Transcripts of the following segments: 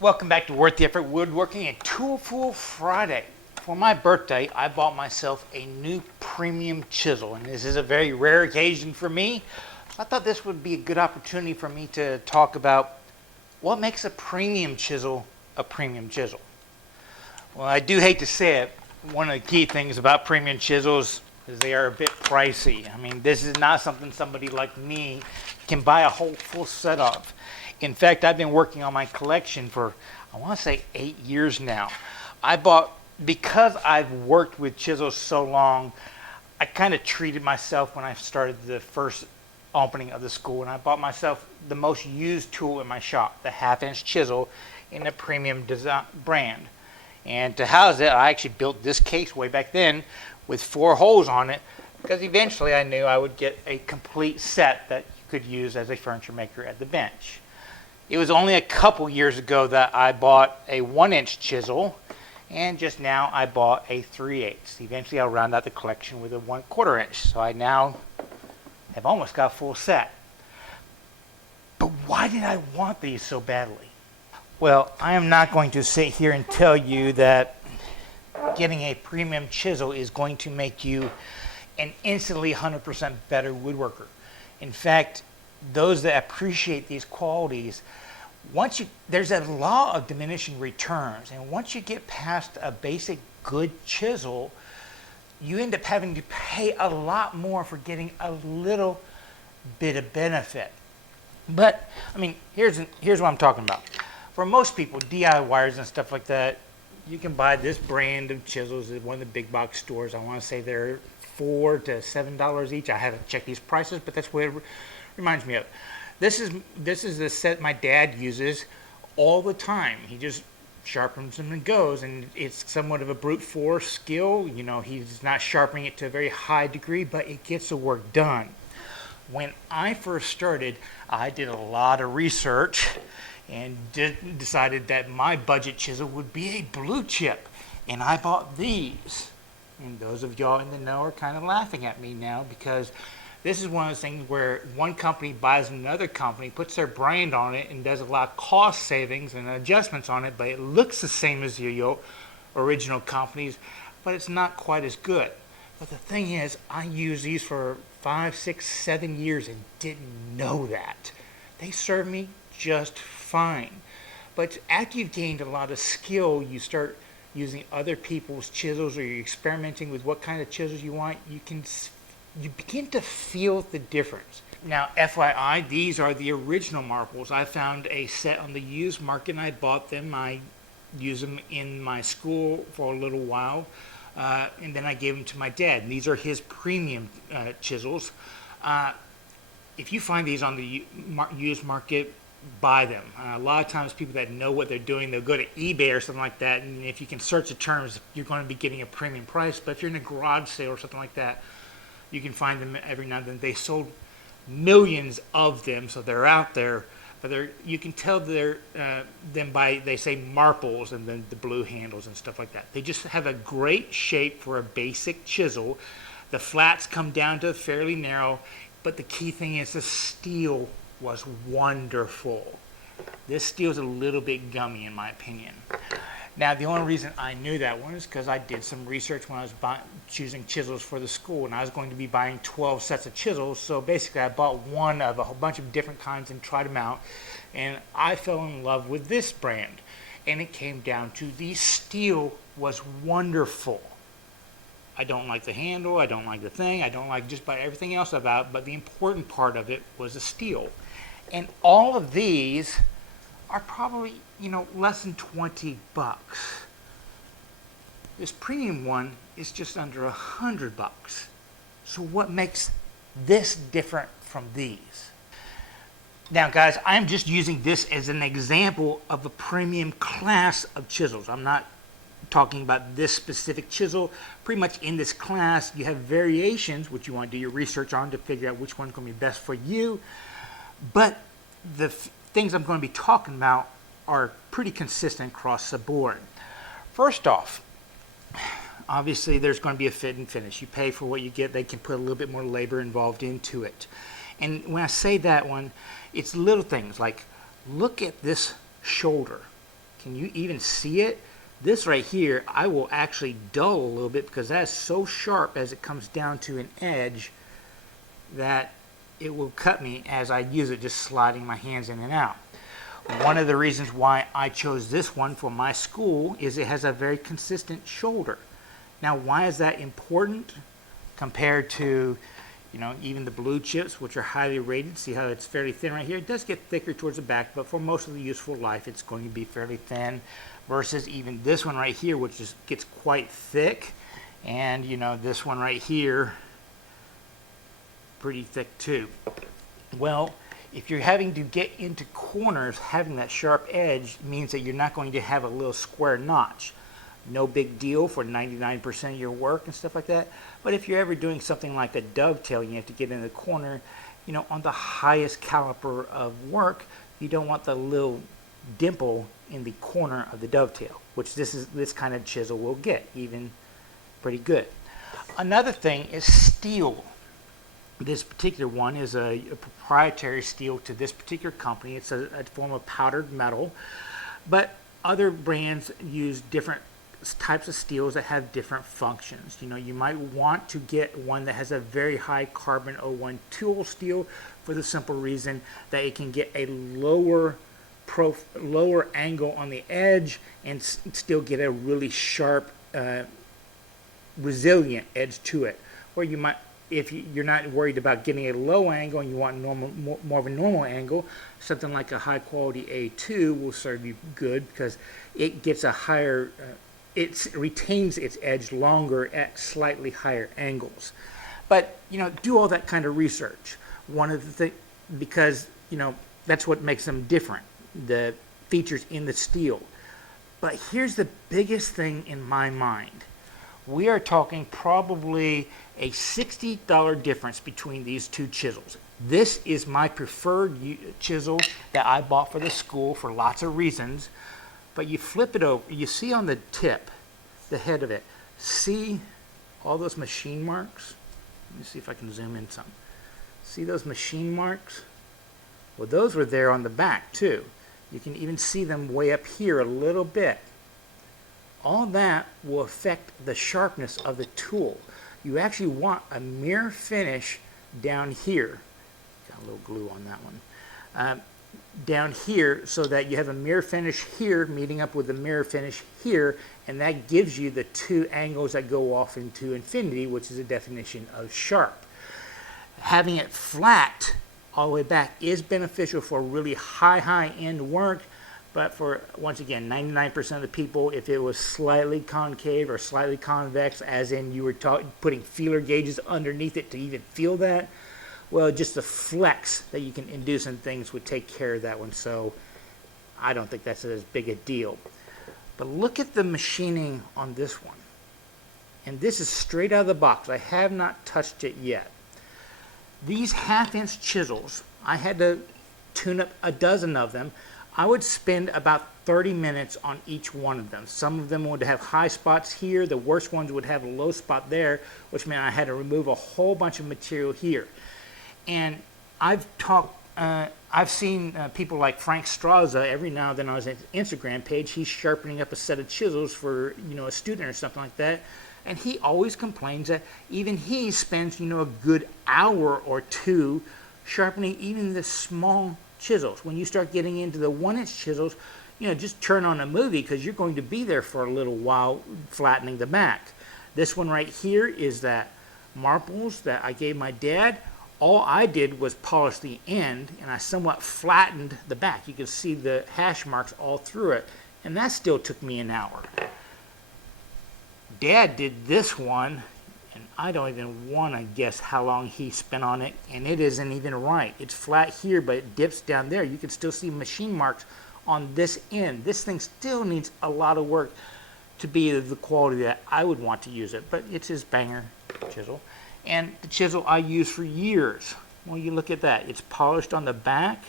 Welcome back to Worth the Effort Woodworking and Toolful Friday. For my birthday, I bought myself a new premium chisel, and this is a very rare occasion for me. I thought this would be a good opportunity for me to talk about what makes a premium chisel a premium chisel. Well, I do hate to say it, one of the key things about premium chisels is they are a bit pricey. I mean, this is not something somebody like me can buy a whole full set of. In fact, I've been working on my collection for, I want to say 8 years now. Because I've worked with chisels so long, I kind of treated myself when I started the first opening of the school, and I bought myself the most used tool in my shop, the 1/2-inch chisel in a premium design brand. And to house it, I actually built this case way back then with 4 holes on it, because eventually I knew I would get a complete set that you could use as a furniture maker at the bench. It was only a couple years ago that I bought a 1-inch chisel, and just now I bought a 3/8. Eventually I'll round out the collection with a 1/4 inch. So I now have almost got a full set. But why did I want these so badly? Well, I am not going to sit here and tell you that getting a premium chisel is going to make you an instantly 100% better woodworker. In fact, those that appreciate these qualities, there's a law of diminishing returns, and once you get past a basic good chisel, you end up having to pay a lot more for getting a little bit of benefit. But I mean, here's what I'm talking about. For most people, DIYers and stuff like that, you can buy this brand of chisels at one of the big box stores. I want to say they're $4 to $7 each. I haven't checked these prices, but that's what it reminds me of. This is the set my dad uses all the time. He just sharpens them and goes, and it's somewhat of a brute force skill. You know, he's not sharpening it to a very high degree, but it gets the work done. When I first started, I did a lot of research and decided that my budget chisel would be a blue chip, and I bought these. And those of y'all in the know are kind of laughing at me now, because this is one of those things where one company buys another company, puts their brand on it, and does a lot of cost savings and adjustments on it, but it looks the same as the original companies, but it's not quite as good. But the thing is, I used these for 5, 6, 7 years and didn't know that. They serve me just fine. But after you've gained a lot of skill, you start using other people's chisels, or you're experimenting with what kind of chisels you want, you begin to feel the difference. Now, FYI, these are the original marbles. I found a set on the used market and I bought them. I used them in my school for a little while, and then I gave them to my dad. And these are his premium chisels. If you find these on the used market, buy them. A lot of times people that know what they're doing, they'll go to eBay or something like that, and if you can search the terms, you're going to be getting a premium price. But if you're in a garage sale or something like that, you can find them every now and then. They sold millions of them, so they're out there. But you can tell they're them by, they say marbles and then the blue handles and stuff like that. They just have a great shape for a basic chisel. The flats come down to fairly narrow, but the key thing is the steel was wonderful. This steel's a little bit gummy in my opinion. Now, the only reason I knew that one is because I did some research when I was choosing chisels for the school, and I was going to be buying 12 sets of chisels. So basically, I bought one of a whole bunch of different kinds and tried them out, and I fell in love with this brand. And it came down to the steel was wonderful. I don't like the handle, I don't like the thing, I don't like just about everything else about it, but the important part of it was the steel. And all of these are probably, less than 20 bucks. This premium one is just under $100. So what makes this different from these? Now, guys, I'm just using this as an example of a premium class of chisels. I'm not talking about this specific chisel. Pretty much in this class, you have variations, which you want to do your research on to figure out which one's going to be best for you. But the things I'm going to be talking about are pretty consistent across the board. First off, obviously there's going to be a fit and finish. You pay for what you get. They can put a little bit more labor involved into it. And when I say that one, it's little things like, look at this shoulder. Can you even see it? This right here, I will actually dull a little bit because that is so sharp as it comes down to an edge that it will cut me as I use it, just sliding my hands in and out. One of the reasons why I chose this one for my school is it has a very consistent shoulder. Now, why is that important compared to, even the blue chips, which are highly rated? See how it's fairly thin right here? It does get thicker towards the back, but for most of the useful life, it's going to be fairly thin, versus even this one right here, which gets quite thick, and this one right here, pretty thick too. Well, if you're having to get into corners, having that sharp edge means that you're not going to have a little square notch. No big deal for 99% of your work and stuff like that. But if you're ever doing something like a dovetail, you have to get in the corner, on the highest caliber of work, you don't want the little dimple in the corner of the dovetail, which this kind of chisel will get even pretty good. Another thing is steel. This particular one is a proprietary steel to this particular company. It's a form of powdered metal, but other brands use different types of steels that have different functions. You might want to get one that has a very high carbon 01 tool steel for the simple reason that it can get a lower angle on the edge and still get a really sharp, resilient edge to it. Or you might, if you're not worried about getting a low angle and you want more of a normal angle, something like a high quality A2 will serve you good because it gets a higher, it retains its edge longer at slightly higher angles. But do all that kind of research. One of the things, because that's what makes them different, the features in the steel. But here's the biggest thing in my mind. We are talking probably a $60 difference between these two chisels. This is my preferred chisel that I bought for the school for lots of reasons. But you flip it over, you see on the tip, the head of it, see all those machine marks? Let me see if I can zoom in some. See those machine marks? Well, those were there on the back too. You can even see them way up here a little bit. All that will affect the sharpness of the tool. You actually want a mirror finish down here. Got a little glue on that one. Down here, so that you have a mirror finish here meeting up with the mirror finish here, and that gives you the two angles that go off into infinity, which is a definition of sharp. Having it flat all the way back is beneficial for really high-end work, but for, once again, 99% of the people, if it was slightly concave or slightly convex, as in you were putting feeler gauges underneath it to even feel that, well, just the flex that you can induce in things would take care of that one, so I don't think that's as big a deal. But look at the machining on this one. And this is straight out of the box. I have not touched it yet. These half-inch chisels, I had to tune up a dozen of them. I would spend about 30 minutes on each one of them. Some of them would have high spots here. The worst ones would have a low spot there, which meant I had to remove a whole bunch of material here. And I've seen people like Frank Straza every now and then on his Instagram page. He's sharpening up a set of chisels for a student or something like that. And he always complains that even he spends a good hour or two sharpening even the small chisels. When you start getting into the 1-inch chisels, just turn on a movie because you're going to be there for a little while flattening the back. This one right here is that marbles that I gave my dad. All I did was polish the end, and I somewhat flattened the back. You can see the hash marks all through it, and that still took me an hour. Dad did this one, and I don't even want to guess how long he spent on it, and it isn't even right. It's flat here, but it dips down there. You can still see machine marks on this end. This thing still needs a lot of work to be the quality that I would want to use it, but it's his banger chisel. And the chisel I used for years. Well, you look at that. It's polished on the back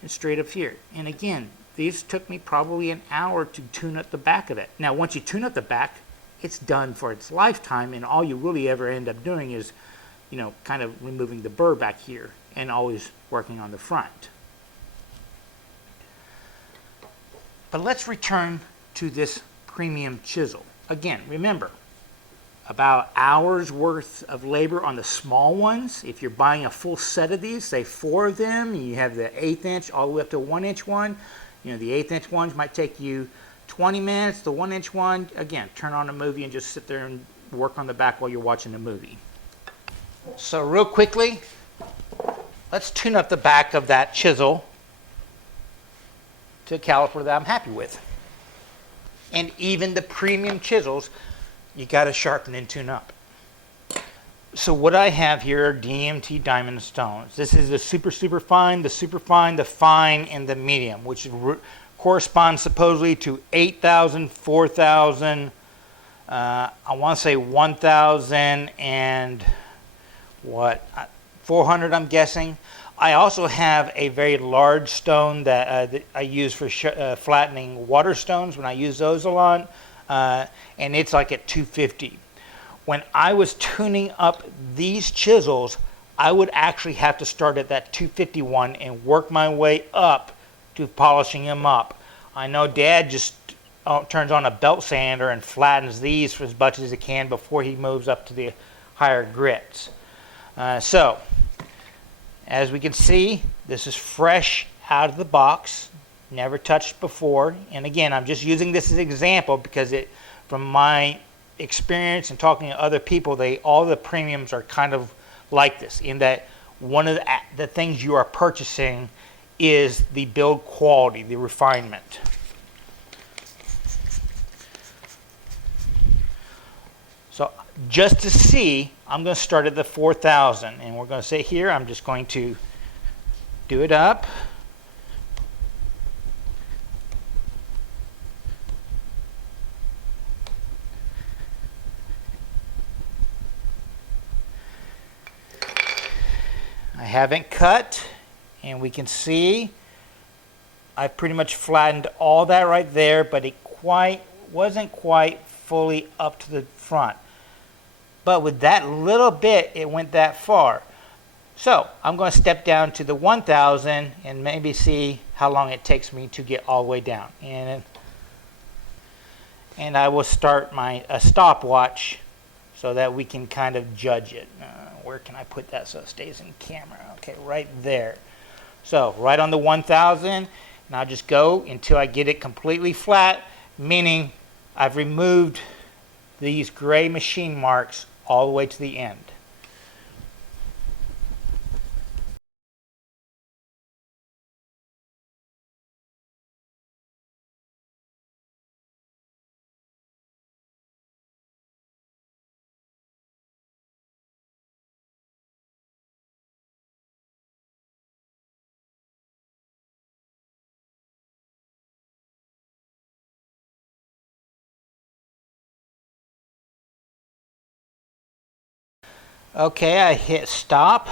and straight up here. And again, these took me probably an hour to tune up the back of it. Now, once you tune up the back, it's done for its lifetime, and all you really ever end up doing is, kind of removing the burr back here and always working on the front. But let's return to this premium chisel. Again, remember, about hours worth of labor on the small ones. If you're buying a full set of these, say 4 of them, you have the 1/8 inch all the way up to 1-inch one. You know, the 1/8 inch ones might take you 20 minutes. The 1-inch one, again, turn on a movie and just sit there and work on the back while you're watching the movie. So real quickly, let's tune up the back of that chisel to a caliper that I'm happy with. And even the premium chisels, you got to sharpen and tune up. So what I have here are DMT diamond stones. This is the super fine, the super fine, the fine, and the medium, which corresponds supposedly to 8,000, 4,000, I want to say 1,000 and what, 400 I'm guessing. I also have a very large stone that I use for flattening water stones when I use those a lot. And it's like at 250. When I was tuning up these chisels, I would actually have to start at that 251 and work my way up to polishing them up. I know Dad just turns on a belt sander and flattens these for as much as he can before he moves up to the higher grits. So, as we can see, this is fresh out of the box. Never touched before. And again, I'm just using this as an example because from my experience and talking to other people, all the premiums are kind of like this, in that one of the things you are purchasing is the build quality, the refinement. So just to see, I'm going to start at the 4,000, and we're going to say here, I'm just going to do it up. I haven't cut, and we can see I've pretty much flattened all that right there, but it wasn't quite fully up to the front. But with that little bit, it went that far. So I'm going to step down to the 1,000 and maybe see how long it takes me to get all the way down. And I will start a stopwatch so that we can kind of judge it. Where can I put that so it stays in camera? Okay, right there. So right on the 1,000, and I'll just go until I get it completely flat, meaning I've removed these gray machine marks all the way to the end. Okay, I hit stop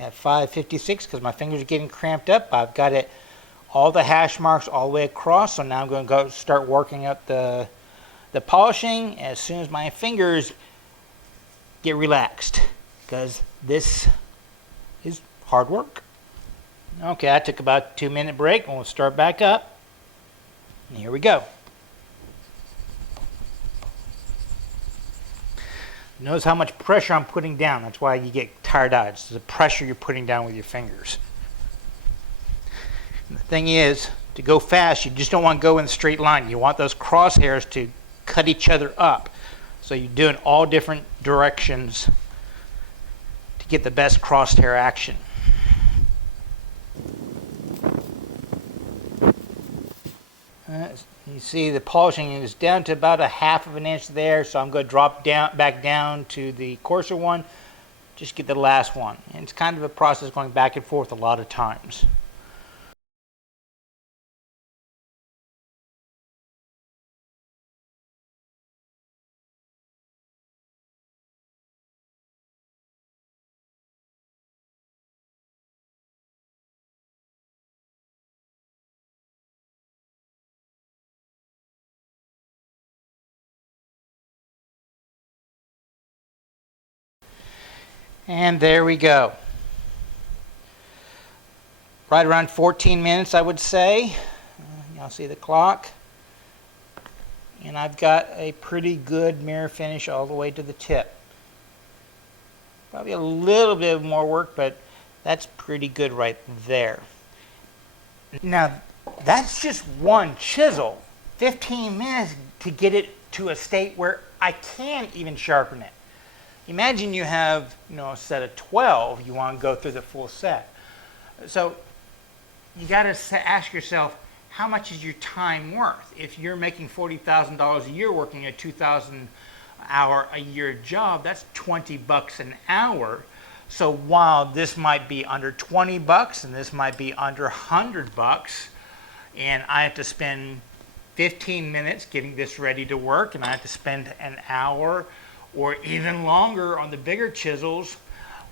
at 556 because my fingers are getting cramped up. I've got it, all the hash marks all the way across, so now I'm going to go start working up the polishing as soon as my fingers get relaxed, because this is hard work. Okay, I took about a 2-minute break, and we'll start back up. And here we go. Notice how much pressure I'm putting down. That's why you get tired out. It's the pressure you're putting down with your fingers. And the thing is, to go fast, you just don't want to go in a straight line. You want those crosshairs to cut each other up. So you're doing all different directions to get the best crosshair action. You see the polishing is down to about a 1/2 inch there, so I'm going to drop back down to the coarser one, just get the last one. And it's kind of a process going back and forth a lot of times. And there we go. Right around 14 minutes, I would say. Y'all see the clock. And I've got a pretty good mirror finish all the way to the tip. Probably a little bit more work, but that's pretty good right there. Now, that's just one chisel. 15 minutes to get it to a state where I can even sharpen it. Imagine you have, a set of 12, you want to go through the full set. So you got to ask yourself, how much is your time worth? If you're making $40,000 a year working a 2,000 hour a year job, that's $20 an hour. So while this might be under $20 and this might be under $100, and I have to spend 15 minutes getting this ready to work, and I have to spend an hour or even longer on the bigger chisels,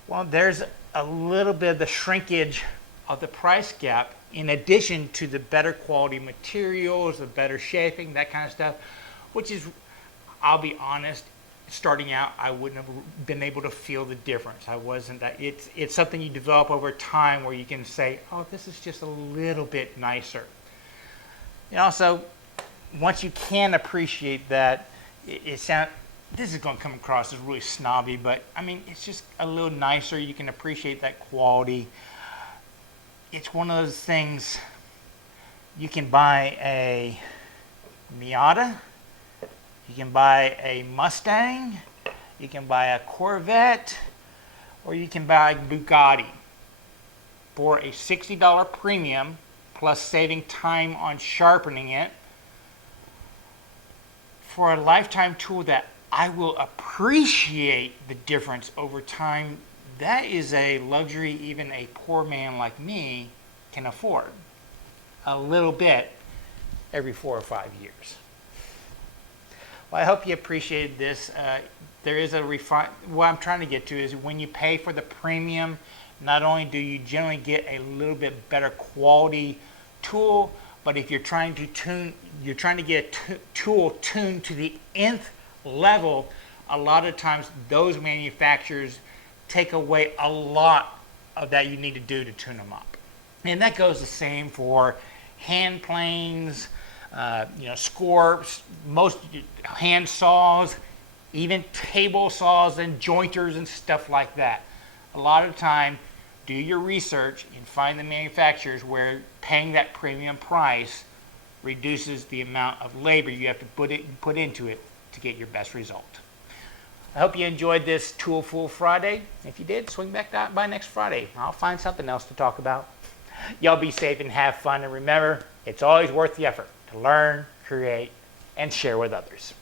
well, there's a little bit of the shrinkage of the price gap, in addition to the better quality materials, the better shaping, that kind of stuff, which is, I'll be honest, starting out, I wouldn't have been able to feel the difference. I wasn't that. It's something you develop over time where you can say, oh, this is just a little bit nicer. And also, once you can appreciate that, this is going to come across as really snobby, but I mean, it's just a little nicer. You can appreciate that quality. It's one of those things, you can buy a Miata, you can buy a Mustang, you can buy a Corvette, or you can buy a Bugatti for a $60 premium, plus saving time on sharpening it, for a lifetime tool that I will appreciate the difference over time. That is a luxury even a poor man like me can afford. A little bit every 4 or 5 years. Well, I hope you appreciated this. There is what I'm trying to get to is when you pay for the premium, not only do you generally get a little bit better quality tool, but if you're trying to get a tool tuned to the nth level, a lot of times those manufacturers take away a lot of that you need to do to tune them up. And that goes the same for hand planes, scorps, most hand saws, even table saws and jointers and stuff like that. A lot of time, do your research and find the manufacturers where paying that premium price reduces the amount of labor you have to put into it to get your best result. I hope you enjoyed this Tool Fool Friday. If you did, swing back by next Friday. I'll find something else to talk about. Y'all be safe and have fun, and remember, it's always worth the effort to learn, create, and share with others.